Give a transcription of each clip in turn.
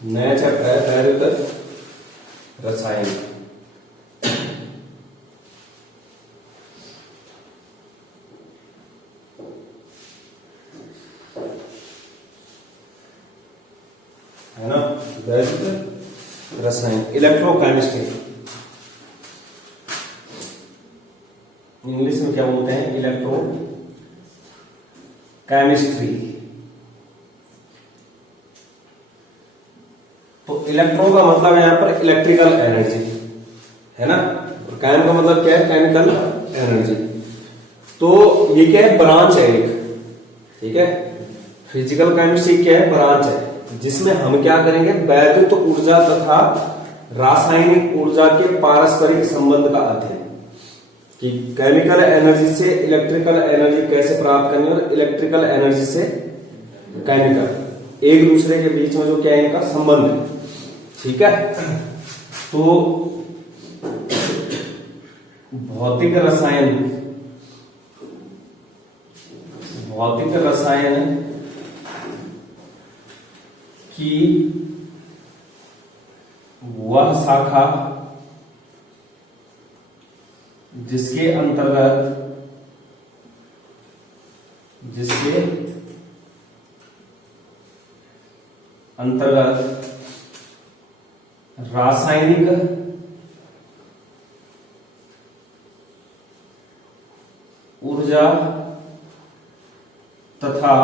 नया चैप्टर है वैद्युत रसायन। है ना, वैद्युत रसायन, इलेक्ट्रोकेमिस्ट्री, इंग्लिश में क्या बोलते हैं, इलेक्ट्रो केमिस्ट्री। तो इलेक्ट्रो का मतलब है यहां पर इलेक्ट्रिकल एनर्जी, है ना, और केम का मतलब क्या है, केमिकल एनर्जी। तो ये क्या है, ब्रांच है एक, ठीक है। फिजिकल केमिस्ट्री क्या है, ब्रांच है, जिसमें हम क्या करेंगे, वैद्युत ऊर्जा तथा रासायनिक ऊर्जा के पारस्परिक संबंध का अध्ययन, कि केमिकल एनर्जी से इलेक्ट्रिकल एनर्जी कैसे प्राप्त करनी और इलेक्ट्रिकल एनर्जी से केमिकल, एक दूसरे के बीच में जो क्या है इनका संबंध है, ठीक है। तो भौतिक रसायन की वह शाखा जिसके अंतर्गत रासायनिक ऊर्जा तथा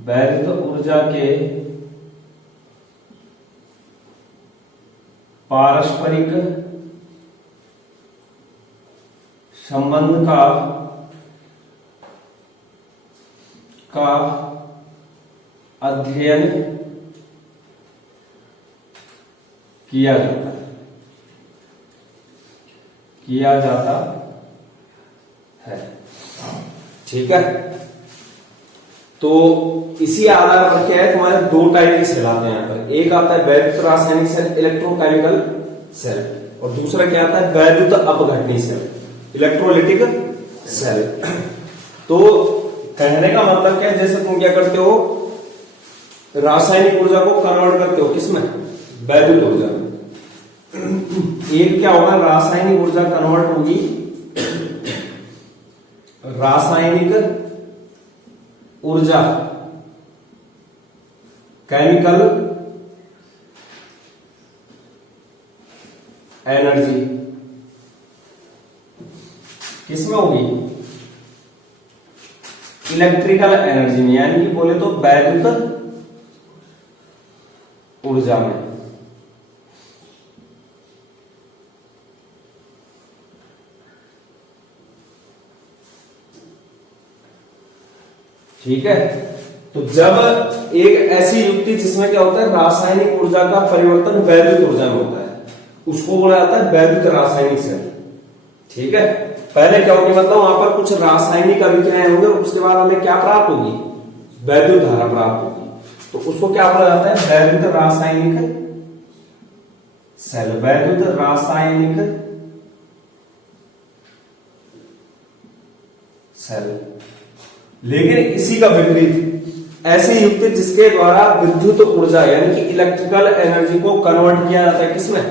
वैद्युत ऊर्जा के पारस्परिक संबंध का अध्ययन किया जाता है, ठीक है। तो इसी आधार पर क्या है, तुम्हारे दो टाइप के सेल आते हैं यहाँ पर, एक आता है वैद्युत रासायनिक सेल, इलेक्ट्रोकेमिकल सेल, और दूसरा क्या आता है, वैद्युत अपघटनी सेल, इलेक्ट्रोलिटिक सेल। तो कहने का मतलब क्या है, जैसे तुम क्या करते हो, रासायनिक ऊर्जा को कन्वर्ट करते हो किसमें, वैद्युत ऊर्जा में। एक क्या होगा, रासायनिक ऊर्जा कन्वर्ट होगी रासायनिक ऊर्जा केमिकल एनर्जी किसमें होगी, इलेक्ट्रिकल एनर्जी में, यानी कि बोले तो वैद्युत ऊर्जा में। ठीक है। तो जब एक ऐसी युक्ति जिसमें क्या होता है, रासायनिक ऊर्जा का परिवर्तन वैद्युत ऊर्जा में होता है, उसको बोला जाता है वैद्युत रासायनिक सेल, ठीक है। पहले क्या होगी, मतलब वहां पर कुछ रासायनिक अभिक्रियाएं होंगे, उसके बाद हमें क्या प्राप्त होगी, वैद्युत धारा प्राप्त होगी, तो उसको क्या बोला जाता है, वैद्युत रासायनिक सेल, वैद्युत रासायनिक सेल। लेकिन इसी का विपरीत ऐसी युक्ति जिसके द्वारा विद्युत ऊर्जा यानी कि इलेक्ट्रिकल एनर्जी को कन्वर्ट किया जाता है किसमें,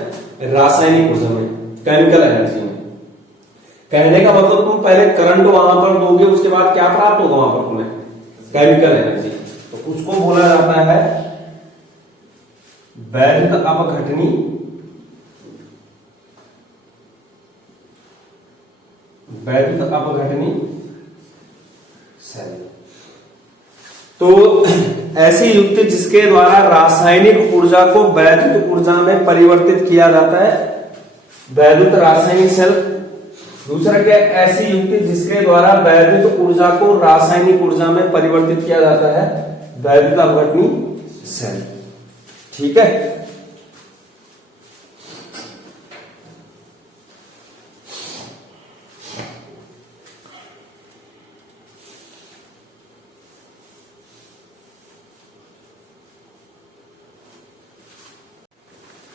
रासायनिक ऊर्जा में, केमिकल एनर्जी में। कहने का मतलब तुम पहले करंट वहां पर दोगे, उसके बाद क्या प्राप्त होगा वहां पर तुम्हें, केमिकल एनर्जी, तो उसको बोला जाता है वैद्युत अपघटनी सेल। तो ऐसी युक्ति जिसके द्वारा रासायनिक ऊर्जा को वैद्युत ऊर्जा में परिवर्तित किया जाता है, वैद्युत रासायनिक सेल। दूसरा क्या, ऐसी युक्ति जिसके द्वारा वैद्युत ऊर्जा को रासायनिक ऊर्जा में परिवर्तित किया जाता है, वैद्युत अपघटनी सेल, ठीक है।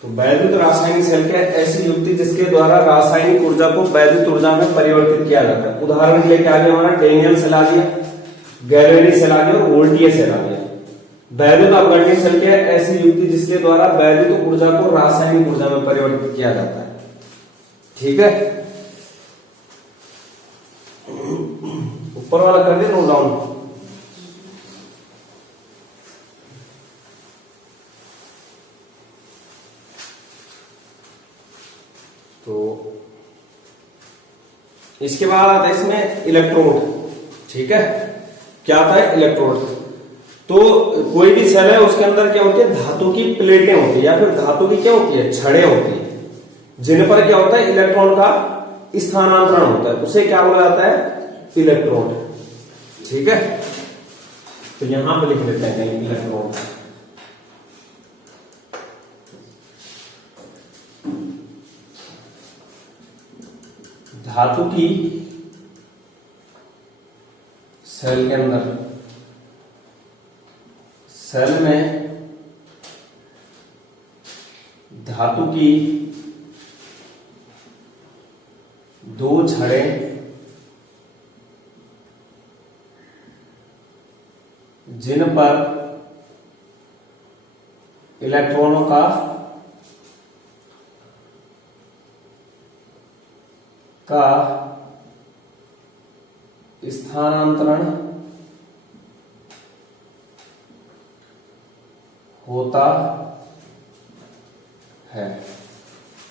तो वैद्युत रासायनिक सेल क्या है, ऐसी युक्ति जिसके द्वारा रासायनिक ऊर्जा को वैद्युत ऊर्जा में परिवर्तित किया जाता है। उदाहरण के लिए क्या आ गया हमारा, डेनियल सेल आ गया, गैलोरी सेल आ गया और वोल्टीय सेल आ गया। वैद्युत अपघटनीय सेल क्या है? ऐसी युक्ति जिसके द्वारा वैद्युत ऊर्जा को रासायनिक ऊर्जा में परिवर्तित किया जाता है। ठीक है, ऊपर वाला कर दे नोट डाउन। तो इसके बाद आता है इसमें इलेक्ट्रोड। ठीक है, क्या आता है? इलेक्ट्रोड। तो कोई भी सेल है उसके अंदर क्या होती है? धातु की प्लेटें होती है या फिर धातु की क्या होती है? छड़ें होती है, जिन पर क्या होता है? इलेक्ट्रॉन का स्थानांतरण होता है, उसे क्या बोला जाता है? इलेक्ट्रोड। ठीक है, तो यहां पे लिख लेते हैं इलेक्ट्रोड। धातु की सेल के अंदर, सेल में धातु की दो छड़ें जिन पर इलेक्ट्रॉनों का स्थानांतरण होता है।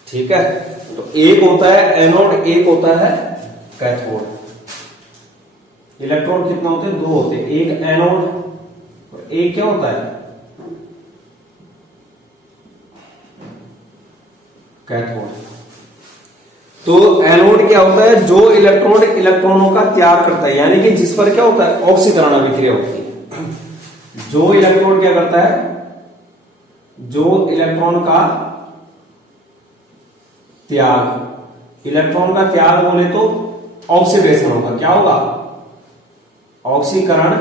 ठीक है, तो एक होता है एनोड, एक होता है कैथोड। इलेक्ट्रॉन कितना होते हैं? दो होते हैं, एक एनोड और एक क्या होता है? कैथोड। तो एनोड क्या होता है? जो इलेक्ट्रॉन इलेक्ट्रॉनों का त्याग करता है, यानी कि जिस पर क्या होता है? ऑक्सीकरण अभिक्रिया होती है। जो इलेक्ट्रॉन क्या करता है? जो इलेक्ट्रॉन का त्याग, इलेक्ट्रॉन का त्याग बोले तो ऑक्सीडेशन होगा। क्या होगा? ऑक्सीकरण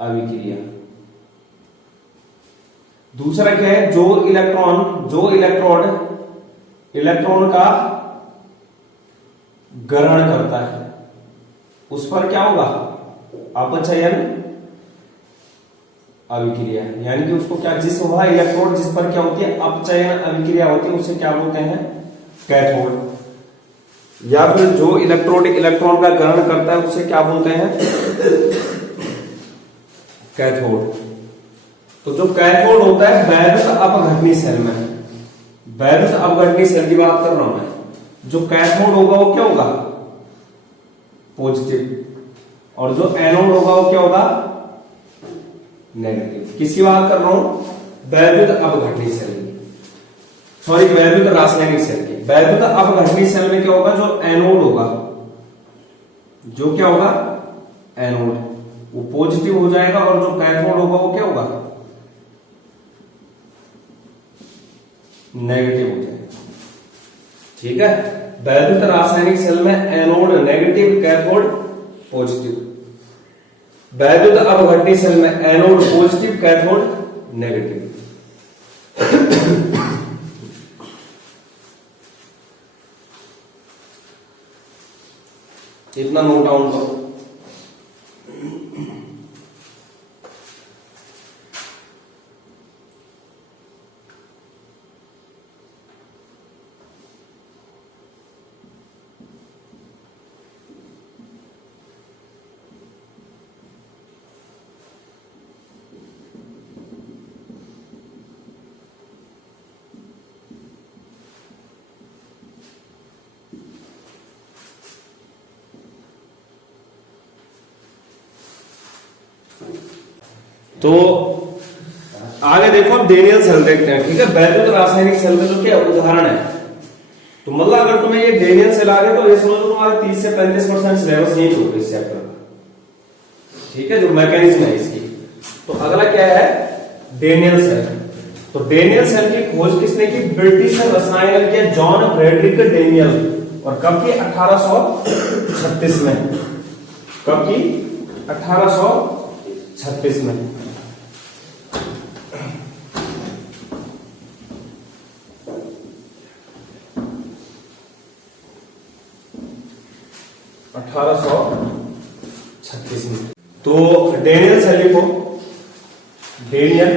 अभिक्रिया। दूसरा क्या है? जो इलेक्ट्रॉन इलेक्ट्रॉन का ग्रहण करता है, उस पर क्या होगा? अपचयन अभिक्रिया। यानी कि उसको क्या, जिस वह इलेक्ट्रोड जिस पर क्या होती है? अपचयन अभिक्रिया होती है, उसे क्या बोलते हैं? कैथोड। या फिर जो इलेक्ट्रोड इलेक्ट्रॉन का ग्रहण करता है उसे क्या बोलते हैं? कैथोड। तो जो कैथोड होता है वैद्युत अपघटनीय सेल में, वैद्युत अपघटनीय सेल की बात कर रहा हूं मैं। जो कैथोड होगा वो क्या होगा? पॉजिटिव। और जो एनोड होगा वो क्या होगा? नेगेटिव। किसकी बात कर रहा हूं? वैद्युत अपघटनीय सेल की, सॉरी वैद्युत रासायनिक सेल की। वैद्युत अपघटनीय सेल में क्या होगा? जो एनोड होगा, जो क्या होगा? एनोड, वो पॉजिटिव हो जाएगा और जो कैथोड होगा वो क्या होगा? नेगेटिव हो जाएगा। ठीक है, वैद्युत रासायनिक सेल में एनोड नेगेटिव, कैथोड पॉजिटिव। वैद्युत अपघटनीय सेल में एनोड पॉजिटिव, कैथोड नेगेटिव। इतना नोट डाउन करो। तो आगे देखो, हम डेनियल सेल देखते हैं। ठीक है, वैद्युत रासायनिक सेल में जो क्या उदाहरण है, तो मतलब अगर तुम्हें ये डेनियल सेल आ गए तो ये समझ लो तुम्हारे 30 से 35% सिलेबस यही होगा इस चैप्टर का। ठीक है, जो मैकेनिज्म है इसकी। तो अगला क्या है? Daniell cell. तो डेनियल सेल की खोज किसने की? ब्रिटिश रसायन के जॉन फ्रेडरिक डेनियल। और कब की? 1836 में। कब की? 1836 में। 1836 में। तो डेनियल सेल लिखो, डेनियल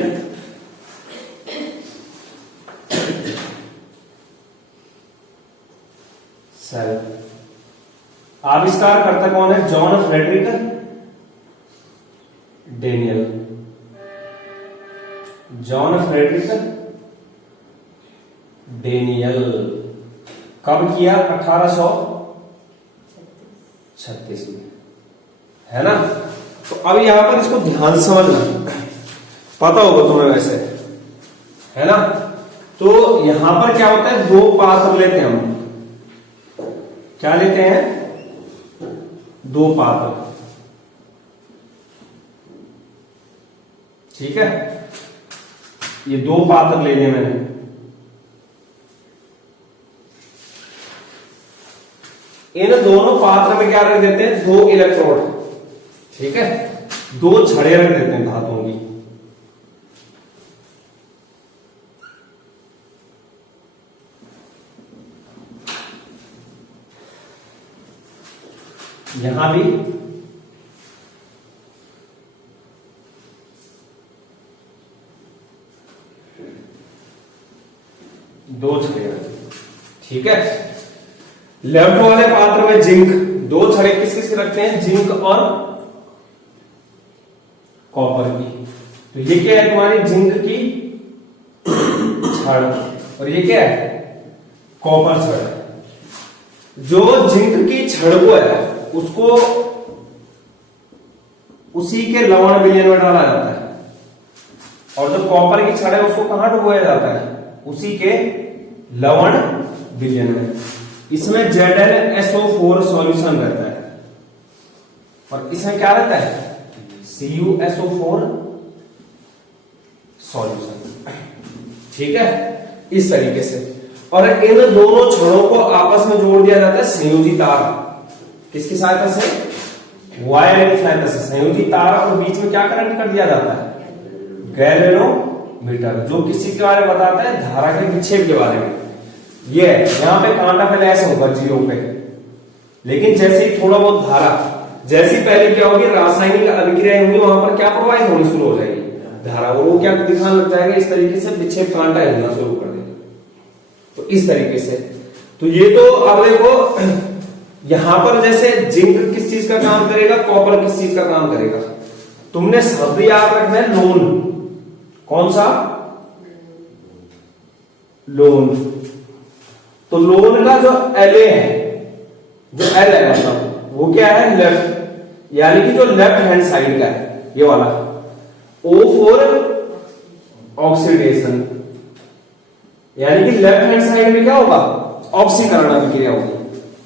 सेल। आविष्कार करता कौन है? John Frederic Daniell, John Frederic Daniell. कब किया? 1836 में, है ना। तो अब यहां पर इसको ध्यान से समझना, पता होगा तुम्हें वैसे, है ना। तो यहां पर क्या होता है, दो पात्र लेते हैं हम। क्या लेते हैं? दो पात्र, ठीक है। ये दो पात्र ले लिए मैंने। इन दोनों पात्र में क्या रख देते हैं? दो इलेक्ट्रोड, ठीक है। दो छड़े रख देते हैं धातुओं की। यहां भी दो छड़े रख देते, ठीक है। लेफ्ट वाले पात्र में जिंक, दो छड़े किस किस के रखते हैं? जिंक और कॉपर की। तो ये क्या है तुम्हारी? जिंक की छड़, और ये क्या है? कॉपर छड़। जो जिंक की छड़ को है उसको उसी के लवण विलयन में डाला जाता है, और जो कॉपर की छड़ है उसको कहां डुबोया जाता है? उसी के लवण विलयन में। इसमें ZnSO4 सॉल्यूशन रहता है, और इसमें क्या रहता है? CuSO4 सॉल्यूशन, ठीक है। इस तरीके से, और इन दोनों छड़ों को आपस में जोड़ दिया जाता है संयोजी तार। किसकी सहायता से? वायर की सहायता से संयोजी तार, और बीच में क्या कनेक्ट कर दिया जाता है? गैल्वेनोमीटर, जो किस चीज के बारे में बताता है? धारा के विक्षेप के बारे में। ये यहां पे कांटा पहले ऐसे होगा जीरो पे, लेकिन जैसे ही थोड़ा बहुत धारा, जैसी पहले क्या होगी? रासायनिक अभिक्रिया होंगी, वहां पर क्या प्रवाहित होनी शुरू हो जाएगी? धारा, और वो क्या दिखाने लग जाएगा? इस तरीके से विक्षेप कांटा हिलना शुरू कर देगा। तो इस तरीके से, तो ये तो अब देखो, यहां पर जैसे जिंक किस चीज का काम करेगा, कॉपर किस चीज का काम करेगा। तुमने शब्द याद रखना है, लोन। कौन सा? लोन। तो लोन का जो La है, जो L है मतलब, वो क्या है? लेफ्ट, यानी कि जो लेफ्ट हैंड साइड का है, ये वाला। O फॉर ऑक्सीडेशन, यानी कि लेफ्ट हैंड साइड में क्या होगा? ऑक्सीकरण अभिक्रिया होगी।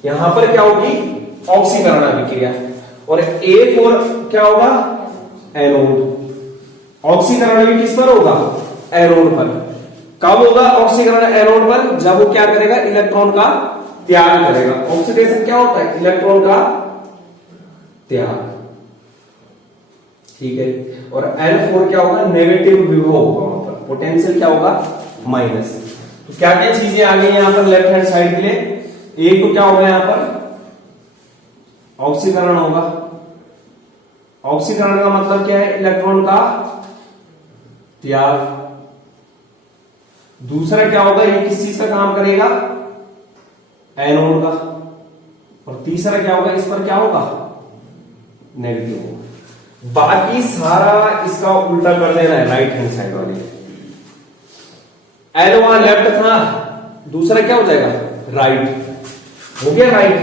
यहां पर क्या होगी? ऑक्सीकरण अभिक्रिया। और A फॉर क्या होगा? एनोड। ऑक्सीकरण भी किस पर होगा? एनोड पर। कब होगा ऑक्सीकरण एनोड पर? जब वो क्या करेगा? इलेक्ट्रॉन का त्याग करेगा। ऑक्सीडेशन क्या होता है? इलेक्ट्रॉन का त्याग, ठीक है। और L4 क्या होगा? नेगेटिव विभव होगा, वहां पर पोटेंशियल क्या होगा? माइनस। तो क्या क्या चीजें आ गई यहां पर लेफ्ट हैंड साइड के लिए? एक तो क्या होगा यहां पर? ऑक्सीकरण होगा। ऑक्सीकरण का मतलब क्या है? इलेक्ट्रॉन का त्याग। दूसरा क्या होगा? ये किस चीज का काम करेगा? एनोड का। और तीसरा क्या होगा? इस पर क्या होगा? नेगेटिव होगा। बाकी सारा इसका उल्टा कर देना है, राइट हैंड साइड वाले। एल वहां लेफ्ट था, दूसरा क्या हो जाएगा? राइट हो गया, राइट।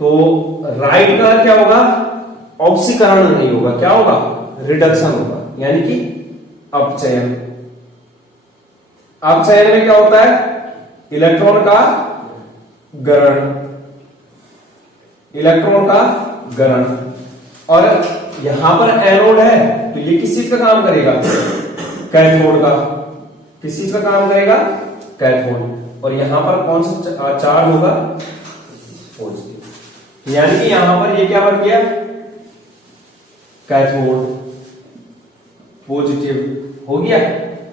तो राइट का क्या होगा? ऑक्सीकरण नहीं होगा, क्या होगा? रिडक्शन होगा, यानी कि अपचयन। अपचयन में क्या होता है? इलेक्ट्रॉन का ग्रहण, इलेक्ट्रॉन का ग्रहण। और यहां पर एनोड है, तो ये किस चीज का काम करेगा? कैथोड का। किस चीज का काम करेगा? कैथोड। और यहां पर कौन सा चार्ज होगा? पॉजिटिव। यानी कि यहां पर ये क्या बन गया? कैथोड, पॉजिटिव हो गया।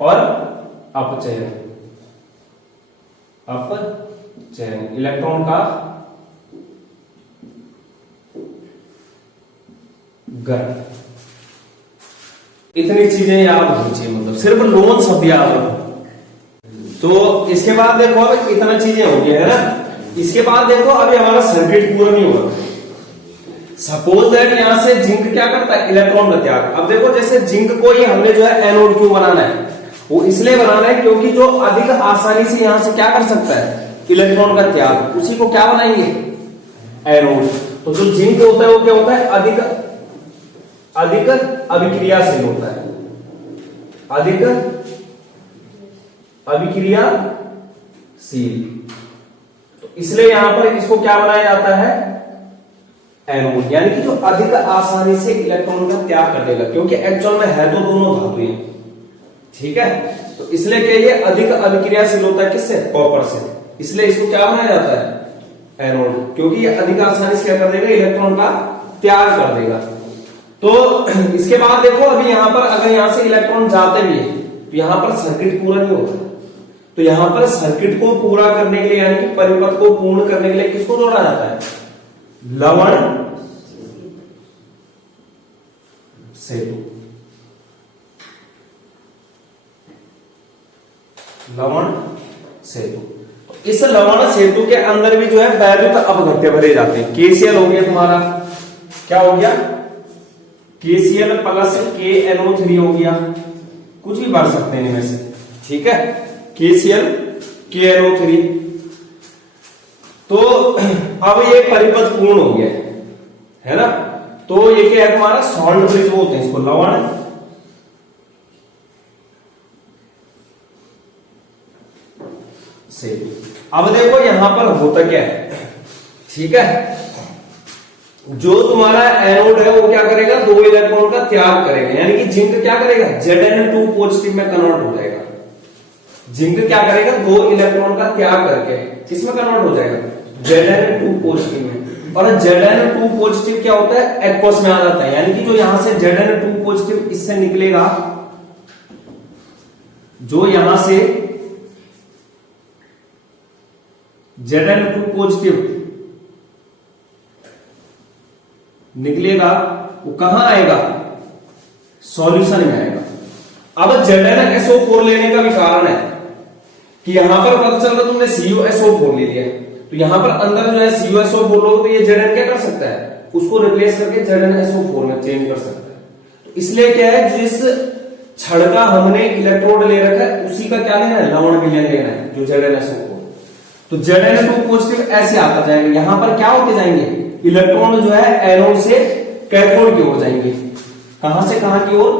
और अपचयन, अपचयन, इलेक्ट्रॉन का गर्म। इतनी चीजें याद होनी चाहिए, मतलब सिर्फ लोन शब्द याद रखो। तो इसके बाद देखो अब इतना चीजें हो गई है ना। इसके बाद देखो अभी हमारा सर्किट पूरा नहीं हुआ। सपोज दैट यहां से जिंक क्या करता है, इलेक्ट्रॉन का त्याग। अब देखो जैसे जिंक को ही हमने जो है एनोड क्यों बनाना है, वो इसलिए बनाना है क्योंकि जो अधिक आसानी से यहां से क्या कर सकता है, इलेक्ट्रॉन का त्याग, उसी को क्या बनाएंगे, एनोड। तो जो जिंक होता है वो क्या होता है, अधिक अभिक्रियाशील होता है, अधिक अभिक्रियाशील। तो इसलिए यहां पर इसको क्या बनाया जाता है, एनोड, यानी कि जो अधिक आसानी से इलेक्ट्रॉन का त्याग कर देगा, क्योंकि एक्चुअल में है तो दोनों धातु हैं, ठीक है। तो इसलिए क्या ये अधिक अभिक्रियाशील होता है, किससे, कॉपर से, इसलिए इसको क्या बनाया जाता है, एनोड, क्योंकि ये अधिक आसानी से क्या कर देगा, इलेक्ट्रॉन का त्याग कर देगा। तो इसके बाद देखो अभी यहां पर अगर यहां से इलेक्ट्रॉन जाते भी है तो यहां पर सर्किट पूरा नहीं होता। तो यहां पर सर्किट को पूरा करने के लिए, यानी कि परिपथ को पूर्ण करने के लिए किसको जोड़ा जाता है, लवण सेतु। लवण सेतु। इस लवण सेतु के अंदर भी जो है वैद्युत अपघट्य भरे जाते हैं। केसीएल हो गया तुम्हारा, क्या हो गया, KCl प्लस KNO3 हो गया, कुछ भी भर सकते हैं इनमें से, ठीक है, KCl KNO3। तो अब ये परिपथ पूर्ण हो गया है ना। तो ये क्या है तुम्हारा, सॉल्ट ब्रिज बोलते हैं इसको, लवण से। अब देखो यहां पर होता क्या है, ठीक है, जो तुम्हारा एनोड है वो क्या करेगा, 2 इलेक्ट्रॉन का त्याग करेगा, यानी कि जिंक क्या करेगा, Zn2 पॉजिटिव में कन्वर्ट हो जाएगा। जिंक क्या करेगा, 2 इलेक्ट्रॉन का त्याग करके किसमें कन्वर्ट हो जाएगा, Zn2 पॉजिटिव में। और Zn2 पॉजिटिव क्या होता है, एक्वस में आ जाता है, यानी कि जो यहां से Zn2 पॉजिटिव इससे निकलेगा, जो यहां से Zn2 पॉजिटिव निकलेगा, वो कहां आएगा, सॉल्यूशन में आएगा। अब ZnSO4 लेने का भी कारण है कि यहां पर पता चल रहा तुमने CuSO4 ले लिया, तो यहां पर अंदर जो है CuSO4 लोगे तो ये Zn क्या कर सकता है, उसको रिप्लेस करके ZnSO4 में चेंज कर सकता है। तो इसलिए क्या है, जिस छड़ का हमने इलेक्ट्रोड ले रखा है उसी का क्या लेना है, लवण विलयन लेना है, जो ZnSO4। तो Zn2 पॉजिटिव ऐसे आता जाएगा, यहां पर क्या होते जाएंगे, इलेक्ट्रॉन जो है एनोड से कैथोड की ओर जाएंगे। कहां से कहां की ओर,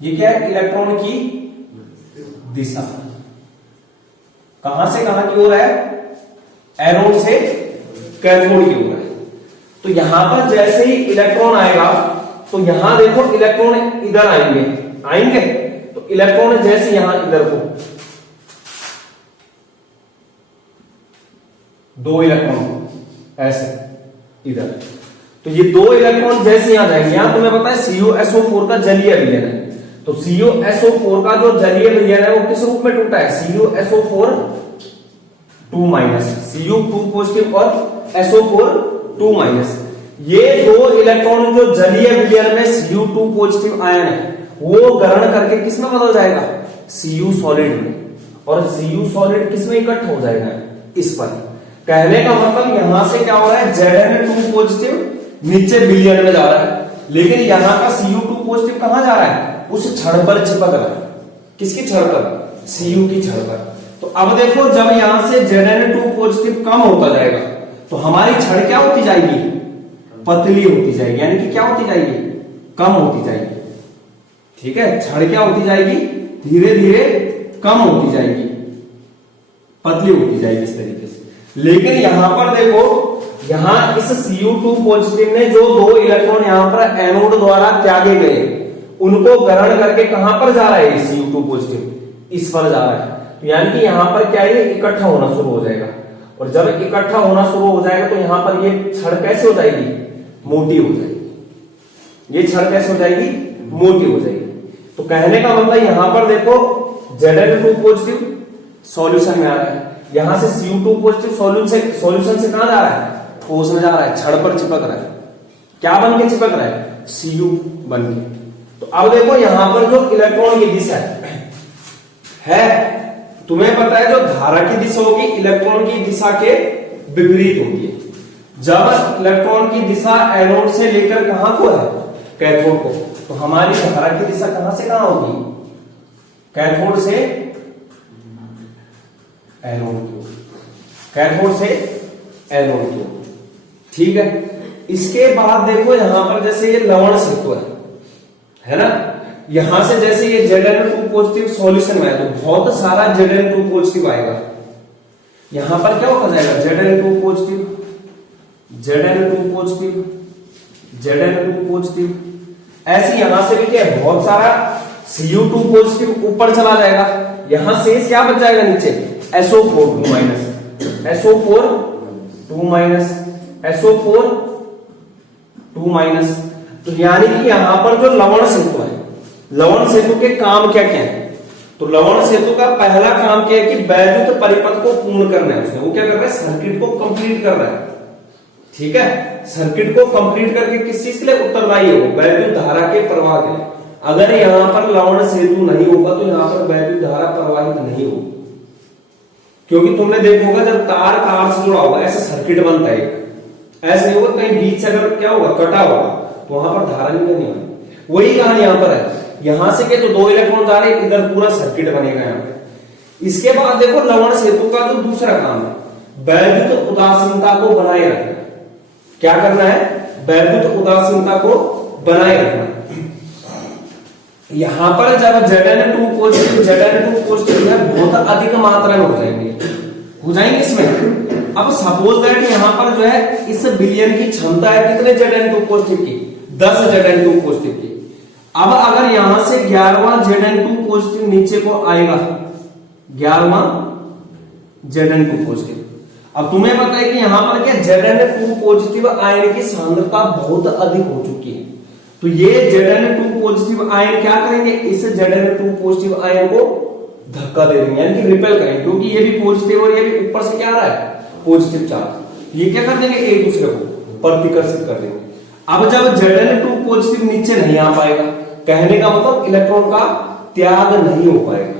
ये क्या है, इलेक्ट्रॉन की दिशा, कहां से कहां की ओर है, एनोड से कैथोड की ओर है। तो यहां पर जैसे ही इलेक्ट्रॉन आएगा तो यहां देखो इलेक्ट्रॉन इधर आएंगे, तो इलेक्ट्रॉन जैसे यहां इधर को 2 इलेक्ट्रॉन ऐसे इधर, तो ये 2 इलेक्ट्रॉन जैसे यहां जाएंगे, यहां तुम्हें पता है CuSO4 का जलीय विलयन है, तो CuSO4 का जो जलीय विलयन है वो किस रूप में टूटा है, CuSO4 2 माइनस, Cu2 पॉजिटिव और SO4 2 माइनस। ये 2 इलेक्ट्रॉन जो जलीय विलयन में Cu2 पॉजिटिव आयन है वो ग्रहण करके किस में बदल जाएगा, Cu सॉलिड में, और Cu सॉलिड किस में इकट्ठा हो जाएगा, इस पर। कहने का मतलब यहां से क्या हो रहा है, Zn2 पॉजिटिव नीचे विलयन में जा रहा है, लेकिन यहां का Cu2 पॉजिटिव कहां जा रहा है, उस छड़ पर चिपक रहा है, किसकी छड़ पर, Cu की छड़ पर। तो अब देखो जब यहां से Zn2 पॉजिटिव कम होता जाएगा तो हमारी छड़ क्या होती जाएगी, पतली होती जाएगी, यानी कि क्या होती जाएगी, कम होती जाएगी, ठीक है। छड़ क्या होती जाएगी, धीरे धीरे कम होती जाएगी, पतली होती जाएगी इस तरीके से। लेकिन यहां पर देखो, यहां इस Cu2 पॉजिटिव ने जो 2 इलेक्ट्रॉन यहां पर एनोड द्वारा त्यागे गए उनको ग्रहण करके कहां पर जा रहा है, Cu2 पॉजिटिव इस पर जा रहा है। तो यानी कि यहां पर क्या है, इकट्ठा होना शुरू हो जाएगा, और जब इकट्ठा होना शुरू हो जाएगा तो यहां पर ये छड़ कैसे हो जाएगी, मोटी हो जाएगी, ये छड़ कैसे हो जाएगी, मोटी हो जाएगी। तो कहने का मतलब यहां पर देखो Zn2 पॉजिटिव सॉल्यूशन में आ रहा है, यहां से Cu2 पॉजिटिव सॉल्यूशन से कहां जा रहा है, ठोस में जा रहा है, छड़ पर चिपक रहा है। क्या बन के चिपक रहा है, Cu बन के। तो अब देखो यहां पर जो इलेक्ट्रॉन की दिशा है, तुम्हें पता है जो धारा की दिशा होगी इलेक्ट्रॉन की दिशा के विपरीत होती है। जब इलेक्ट्रॉन की दिशा एनोड से लेकर कहां को है, कैथोड को, तो हमारी धारा की दिशा कहां से कहां होगी, कैथोड से एनोड की, कैथोड से एनोड की। ठीक है। इसके बाद देखो यहां पर जैसे ये लवण सेतु है ना, यहां से जैसे ये Zn2 पॉजिटिव सॉल्यूशन में है तो बहुत सारा Zn2 पॉजिटिव आएगा। यहां पर क्या होता जाएगा, Zn2 positive, Zn2 positive, Zn2 positive, ऐसे यहां से भी क्या है बहुत सारा Cu2 पॉजिटिव ऊपर चला जाएगा। यहां से क्या बच जाएगा नीचे, SO4 2 minus, SO4 2 minus, SO4 2 minus. तो यानी कि यहां पर जो लवण सेतु है, लवण सेतु के काम क्या क्या है, तो लवण सेतु का पहला काम क्या है कि वैद्युत परिपथ को पूर्ण करना है उसने। वो क्या कर रहा है, सर्किट को कंप्लीट कर रहा है। ठीक है, सर्किट को कंप्लीट करके किस चीज के लिए उत्तरदायी है, वैद्युत धारा के प्रवाह के लिए। अगर यहां पर लवण सेतु नहीं होगा तो यहां पर वैद्युत धारा प्रवाहित नहीं होगी, क्योंकि तुमने देखा होगा जब तार तार से जुड़ा होगा ऐसा सर्किट बनता है, ऐसा नहीं होगा कहीं बीच से अगर क्या होगा कटा होगा तो वहां पर धारा नहीं बनी होगी। वही कहानी यहां पर है, यहां से के तो 2 इलेक्ट्रॉन जा रहे, इधर पूरा सर्किट बनेगा यहां पर। इसके बाद देखो लवण सेतु का जो दूसरा काम है, वैद्युत उदासीनता को बनाए रखना। क्या करना है, वैद्युत उदासीनता को बनाए रखना। यहां पर जब Zn2 पॉजिटिव है बहुत अधिक मात्रा में हो जाएंगे इसमें। अब सपोज दैट यहां पर जो है इस बिलियन की क्षमता है कितने Zn2 पॉजिटिव की, 10 Zn2 पॉजिटिव की। अब अगर यहां से 11वां Zn2 पॉजिटिव नीचे को आएगा, 11वां Zn2 पॉजिटिव। अब तुम्हें पता है कि यहां पर क्या Zn2 पॉजिटिव आयन की सांद्रता बहुत अधिक हो चुकी है, तो ये Zn2 पॉजिटिव आयन क्या करेंगे, इस Zn2 पॉजिटिव आयन को धक्का दे देंगे, यानी कि रिपेल करेंगे, क्योंकि ये भी पॉजिटिव और ये भी ऊपर से क्या आ रहा है पॉजिटिव चार्ज। ये क्या कर देंगे, एक दूसरे को प्रतिकर्षित कर देंगे। अब जब Zn2 पॉजिटिव नीचे नहीं आ पाएगा, कहने का मतलब इलेक्ट्रॉन का त्याग नहीं हो पाएगा,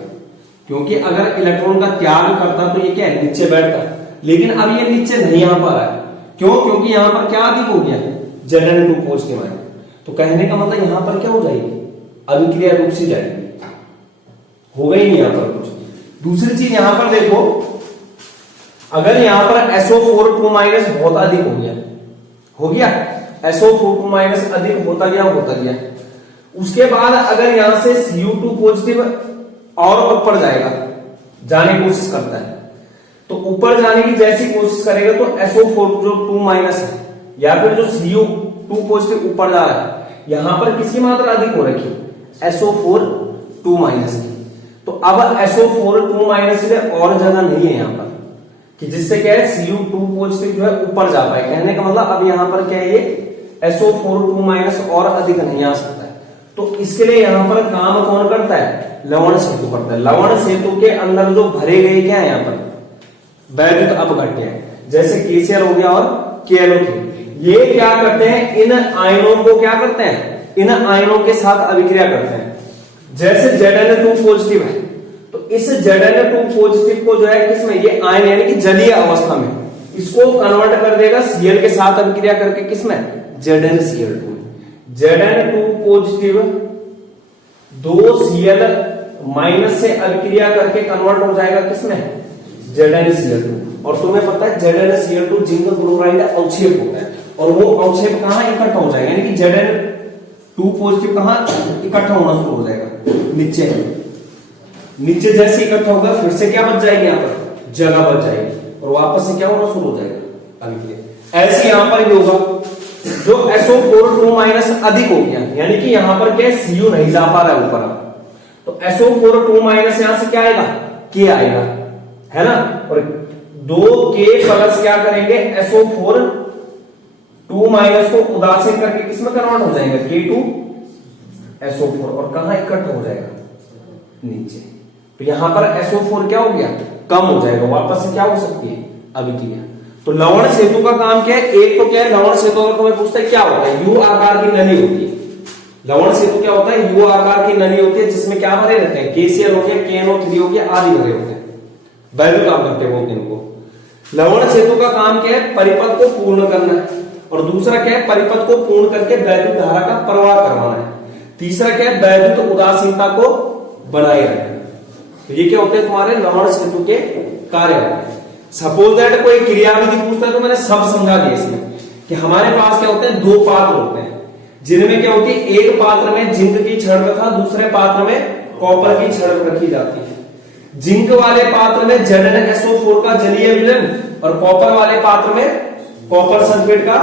क्योंकि अगर इलेक्ट्रॉन का त्याग करता तो ये क्या है नीचे बैठता, लेकिन अब ये नीचे नहीं आ पा रहा है। क्यों, क्योंकि यहां पर क्या अधिक हो गया Zn2 पॉजिटिव आयन। तो कहने का मतलब यहां पर क्या हो जाएगी, अभिक्रिया रुक सी जाएगी, हो गई नहीं यहां पर कुछ। दूसरी चीज यहां पर देखो, अगर यहां पर SO4 2 माइनस बहुत अधिक हो गया SO4 2 माइनस अधिक होता गया, उसके बाद अगर यहां से Cu2 पॉजिटिव और ऊपर जाएगा, जाने की कोशिश करता है, तो ऊपर जाने की जैसी कोशिश करेगा तो SO4 जो 2 माइनस है या फिर जो Cu2 पॉजिटिव ऊपर जा रहा है, यहां पर किसकी मात्रा अधिक हो रखी, SO4 2 माइनस की। तो अब SO4 2 माइनस से और जगह नहीं है यहां पर कि जिससे क्या है Cu2 पॉजिटिव जो है ऊपर जा पाए। कहने का मतलब अब यहां पर क्या है, ये SO4 2 माइनस और अधिक नहीं आ सकता है। तो इसके लिए यहां पर काम कौन करता है, लवण सेतु करता है। लवण सेतु के अंदर जो भरे गए क्या है यहां पर वैद्युत अपघट्य है, जैसे KCl हो गया और KLO3, ये क्या करते हैं, इन आयनों को क्या करते हैं, इन आयनों के साथ अभिक्रिया करते हैं। जैसे Zn2 पॉजिटिव है तो इस Zn2 पॉजिटिव को जो है किसमें, ये आयन यानी कि जलीय अवस्था में, इसको कन्वर्ट कर देगा Cl के साथ अभिक्रिया करके किसमें, ZnCl2। Zn2 positive 2 Cl minus से अभिक्रिया करके कन्वर्ट हो जाएगा किसमें, ZnCl2। और तुम्हें पता है ZnCl2 जिंक क्लोराइड अवक्षेप होता है, और वो अवक्षेप कहां इकट्ठा हो जाएगा, यानी कि Zn2 पॉजिटिव कहां इकट्ठा होना शुरू हो जाएगा, नीचे जैसे इकट्ठा होगा फिर से क्या बच जाएगी, यहां पर जगह बच जाएगी और वापस से क्या होना शुरू हो जाएगा अभिक्रिया। ऐसे यहां पर भी होगा, जो SO4 2 माइनस अधिक हो गया, यानी कि यहां पर क्या Cu नहीं जा पा रहा है ऊपर, तो SO4 2 माइनस यहां से क्या आएगा, K आएगा, है ना, और 2K प्लस क्या करेंगे, SO4 2 माइनस को उदासीन करके किसमें कन्वर्ट हो जाएगा, K2 SO4, और कहां इकट्ठा हो जाएगा, नीचे। तो यहां पर SO4 क्या हो गया, कम हो जाएगा, वापस से क्या हो सकती है, अभिक्रिया। तो लवण सेतु का काम क्या है? एक तो क्या है, लवण सेतु अगर तुम्हें पूछता है क्या होता है, यू आकार की नली होती है। लवण सेतु क्या होता है? यू आकार की नली होती है जिसमें क्या भरे रहते हैं, KCl हो गया, KNO3 हो गया आदि भरे होते हैं, वैल्यूम भरते बोलते हैं इनको। लवण सेतु का काम क्या है? परिपथ को पूर्ण करना है। और दूसरा क्या है? परिपथ को पूर्ण करके वैद्युत धारा का प्रवाह करवाना है। तीसरा क्या है? वैद्युत उदासीनता को बनाए रखना। तो ये क्या होते हैं तुम्हारे लवण सेतु के कार्य होते हैं। सपोज दैट कोई क्रियाविधि पूछता है तो मैंने सब समझा दिया इसमें कि हमारे पास क्या होते हैं, दो पात्र होते हैं जिनमें क्या होती है, एक पात्र में जिंक की छड़ तथा दूसरे पात्र में कॉपर की छड़ रखी जाती है। जिंक वाले पात्र में ZnSO4 का जलीय विलयन और कॉपर वाले पात्र में कॉपर सल्फेट का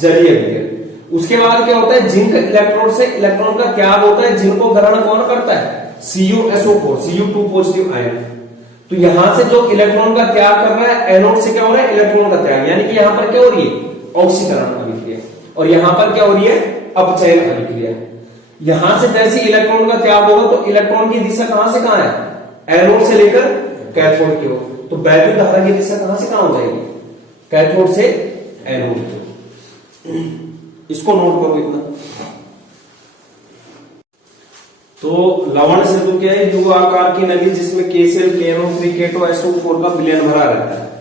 जलीय विलयन। उसके बाद क्या होता है, जिंक इलेक्ट्रोड से इलेक्ट्रॉन का त्याग होता है, जिंक को ग्रहण कौन करता है? CuSO4, Cu2 positive ion. तो यहां से जो इलेक्ट्रॉन का त्याग कर रहा है, एनोड से क्या हो रहा है? इलेक्ट्रॉन का त्याग, यानी कि यहां पर क्या हो रही है? ऑक्सीकरण अभिक्रिया। और यहां पर क्या हो रही है? अपचयन अभिक्रिया। यहां से जैसे इलेक्ट्रॉन का त्याग होगा तो इलेक्ट्रॉन की दिशा कहां से कहां है? एनोड से लेकर कैथोड की ओर। तो वैद्युत धारा की दिशा कहां से कहां हो जाएगी? कैथोड से एनोड की। इसको नोट करो इतना। तो लवण सेतु क्या है? यू आकार की नली जिसमें KCl, KNO3, K2SO4 का विलयन भरा रहता है।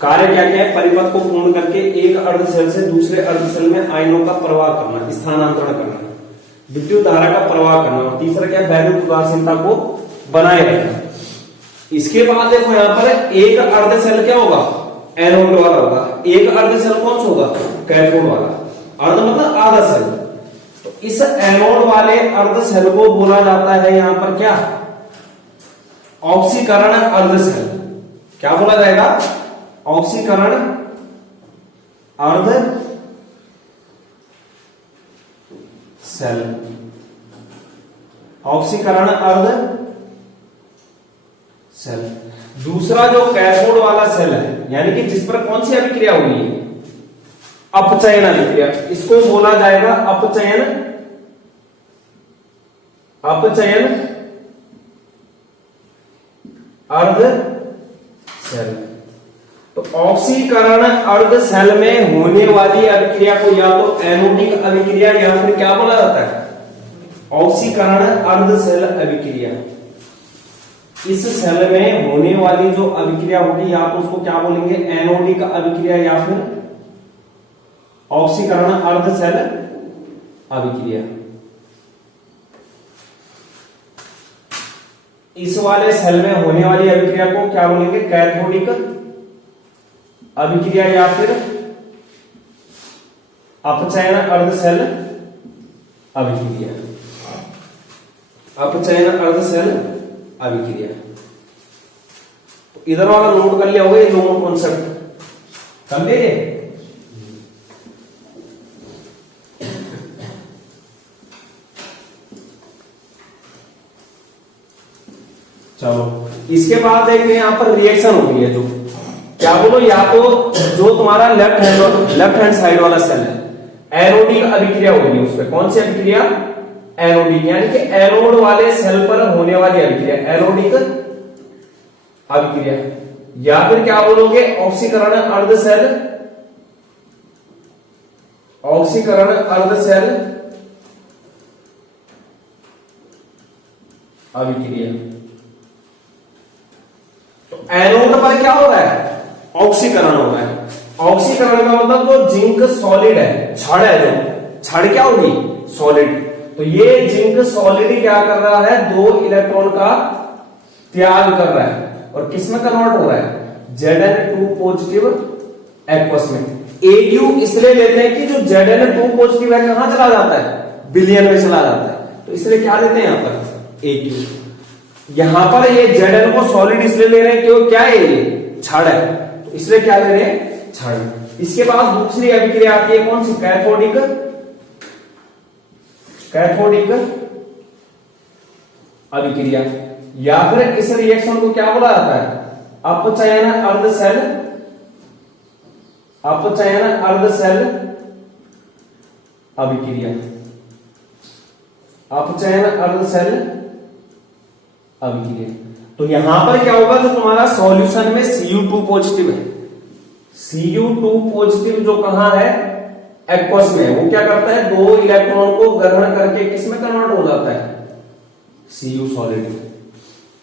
कार्य क्या क्या है? परिपथ को पूर्ण करके एक अर्ध सेल से दूसरे अर्ध सेल में आयनों का प्रवाह करना, स्थानांतरण करना, विद्युत धारा का प्रवाह करना। और तीसरा क्या है? वैद्युत उदासीनता को बनाए रखना। इसके बाद देखो यहां पर एक अर्ध सेल क्या होगा? एनोड वाला होगा। एक अर्ध सेल कौन सा होगा? कैथोड वाला। अर्ध मतलब आधा सेल। तो इस एनोड वाले अर्ध सेल को बोला जाता है यहां पर क्या? ऑक्सीकरण अर्ध सेल। क्या बोला जाएगा? ऑक्सीकरण अर्ध सेल। ऑक्सीकरण अर्ध सेल। दूसरा जो कैथोड वाला सेल है, यानी कि जिस पर कौन सी अभिक्रिया हुई है? अपचयन अभिक्रिया। इसको बोला जाएगा अपचयन अर्ध सेल। तो ऑक्सीकरण अर्ध सेल में होने वाली अभिक्रिया को या तो एनोडिक अभिक्रिया या फिर क्या बोला जाता है? ऑक्सीकरण अर्ध सेल अभिक्रिया। इस सेल में होने वाली जो अभिक्रिया होगी या तो उसको क्या बोलेंगे? एनोडिक अभिक्रिया या फिर ऑक्सीकरण अर्ध सेल अभिक्रिया। इस वाले सेल में होने वाली अभिक्रिया को क्या बोलेंगे? कैथोडिक अभिक्रिया या फिर अपचयन अर्ध सेल अभिक्रिया। अपचयन अर्ध सेल अभिक्रिया। तो इधर वाला नोट कर लिया होगा, ये दोनों कॉन्सेप्ट कर लिए। चलो इसके बाद देखते हैं यहां पर रिएक्शन होती है जो क्या बोलो, या तो जो तुम्हारा लेफ्ट हैंड साइड वाला सेल है एनोडिक अभिक्रिया होगी उसमें। कौन सी अभिक्रिया? एनोडिक, यानी कि एनोड वाले सेल पर होने वाली अभिक्रिया एनोडिक अभिक्रिया। या फिर क्या बोलोगे? ऑक्सीकरण अर्ध सेल, ऑक्सीकरण अर्ध सेल अभिक्रिया। तो एनोड पर क्या हो रहा है? ऑक्सीकरण हो रहा है। ऑक्सीकरण का मतलब जो जिंक सॉलिड है, छड़ है, जो छड़ क्या होगी? सॉलिड। तो ये जिंक सॉलिड क्या कर रहा है? दो इलेक्ट्रॉन का त्याग कर रहा है और किसमें कन्वर्ट हो रहा है? Zn2 पॉजिटिव एक्वस में। Aq इसलिए लेते हैं कि जो Zn2 पॉजिटिव है कहां चला जाता है? विलयन में चला जाता है। तो इसलिए क्या लेते हैं यहां पर? Aq। यहां पर ये Zn को सॉलिड इसलिए ले रहे हैं क्यों? क्या है ये? छड़ है, तो इसलिए क्या ले रहे हैं? छड़। इसके बाद दूसरी अभिक्रिया आती है कौन सी? कैथोडिक, कैथोडिक अभिक्रिया। या फिर इस रिएक्शन को क्या बोला जाता है? अपचयन अर्ध सेल, अपचयन अर्ध सेल अभिक्रिया। अपचयन अर्ध सेल अभिक्रिया। तो यहां पर क्या होगा? जो तुम्हारा सॉल्यूशन में Cu2 पॉजिटिव है, Cu2 पॉजिटिव जो कहां है, एक्वस में, वो क्या करता है, 2 इलेक्ट्रॉन को ग्रहण करके किसमें कन्वर्ट हो जाता है, Cu सॉलिड।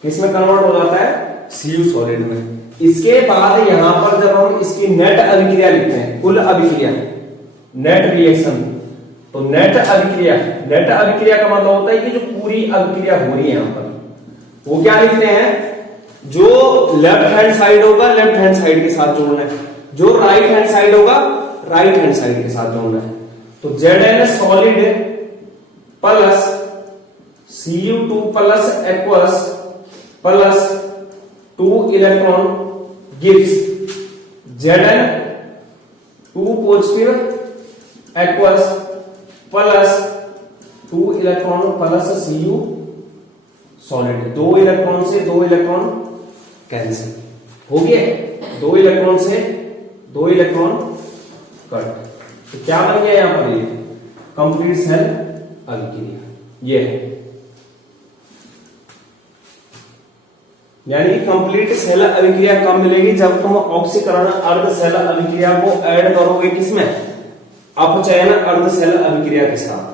किसमें कन्वर्ट हो जाता है, Cu सॉलिड में। इसके बाद यहां पर जब हम इसकी नेट अभिक्रिया लिखते हैं, कुल अभिक्रिया, नेट रिएक्शन, तो नेट अभिक्रिया का मतलब होता है कि जो पूरी अभिक्रिया हो रही है यहां पर, वो क्या लिखते हैं, जो लेफ्ट हैंड साइड होगा लेफ्ट हैंड साइड के साथ जोड़ना है, जो राइट हैंड साइड होगा राइट हैंड साइड के साथ जोड़ना है। तो Zn solid plus Cu2 plus aqueous plus 2 electron gives Zn2 positive aqueous plus 2 electron plus Cu solid. 2 electron से 2 इलेक्ट्रॉन कैंसिल हो गए, 2 इलेक्ट्रॉन से 2 इलेक्ट्रॉन कट। तो क्या बन गया यहां पर, ये कंप्लीट सेल अभिक्रिया, ये है, यानी कंप्लीट सेल अभिक्रिया कब मिलेगी, जब तुम ऑक्सीकरण अर्ध सेल अभिक्रिया को ऐड करोगे किसमें, अपचयन अर्ध सेल अभिक्रिया के साथ।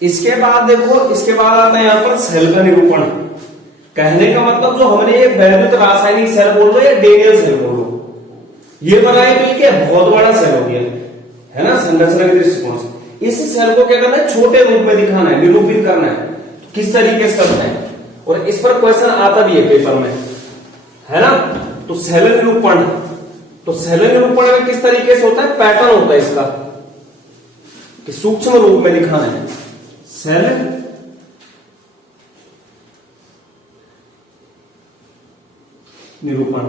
इसके बाद देखो, इसके बाद आता है यहां पर सेल का निरूपण। कहने का मतलब जो हमने ये वैद्युत रासायनिक सेल बोल रहे हैं, डेनियल सेल बोल रहे, ये बनाए तो ये क्या बहुत बड़ा सेल हो गया है ना, संरचना के दृष्टिकोण से। इस सेल को क्या करना है, छोटे रूप में दिखाना है, निरूपित करना है, किस तरीके से करना है, और इस पर क्वेश्चन आता भी है पेपर में, है ना। तो सेल निरूपण, तो सेल निरूपण में किस तरीके से होता है, पैटर्न होता है इसका, कि सूक्ष्म रूप में दिखाना है सेल निरूपण।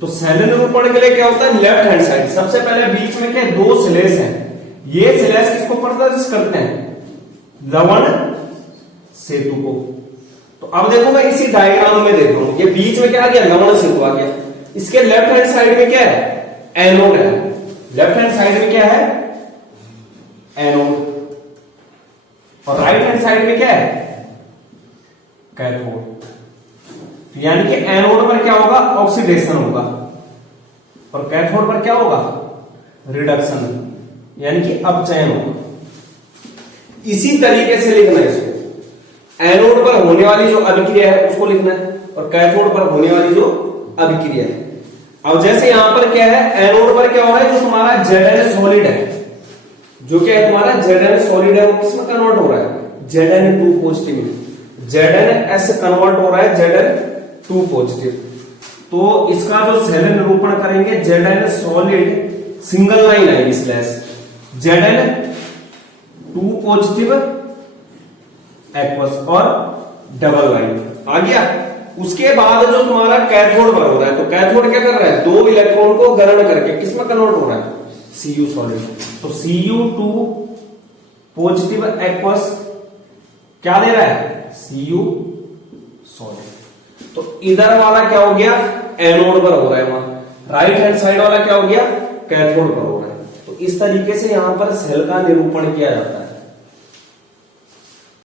तो सेल निरूपण के लिए क्या होता है, लेफ्ट हैंड साइड, सबसे पहले बीच में क्या 2 स्लेश हैं, ये स्लेश किसको प्रदर्शित करते हैं, लवण सेतु को। तो अब देखो मैं इसी डायग्राम में देख रहा हूं, ये बीच में क्या आ गया, लवण सेतु आ गया। इसके लेफ्ट हैंड साइड में क्या है, एनोड है, लेफ्ट हैंड साइड में क्या है, एनोड, और राइट हैंड साइड में क्या है, कैथोड। यानी कि एनोड पर क्या होगा, ऑक्सीडेशन होगा, और कैथोड पर क्या होगा, रिडक्शन, यानी कि अपचयन होगा। इसी तरीके से लिखना है इसको, एनोड पर होने वाली जो अभिक्रिया है उसको लिखना है, और कैथोड पर होने वाली जो अभिक्रिया है। अब जैसे यहां पर क्या है, एनोड पर क्या हो रहा है, जो तुम्हारा Zn सॉलिड है, जो क्या है तुम्हारा Zn सॉलिड है, वो किसमें कन्वर्ट हो रहा है, Zn2 पॉजिटिव में, Zns कन्वर्ट हो रहा है Zn2 पॉजिटिव। तो इसका जो सेल निरूपण करेंगे, Zn सॉलिड सिंगल लाइन आएगी स्लैश, Zn2 पॉजिटिव एक्वस, और डबल लाइन आ गया। उसके बाद जो तुम्हारा कैथोड पर हो रहा है, तो कैथोड क्या कर रहा है, 2 इलेक्ट्रॉन को ग्रहण करके किसमें कन्वर्ट हो रहा है, Cu सॉलिड। तो Cu2 पॉजिटिव एक्वस क्या दे रहा है, Cu सॉलिड। तो इधर वाला क्या हो गया, एनोड पर हो रहा है, वहां राइट हैंड साइड वाला क्या हो गया, कैथोड पर हो रहा है। तो इस तरीके से यहां पर सेल का निरूपण किया जाता है।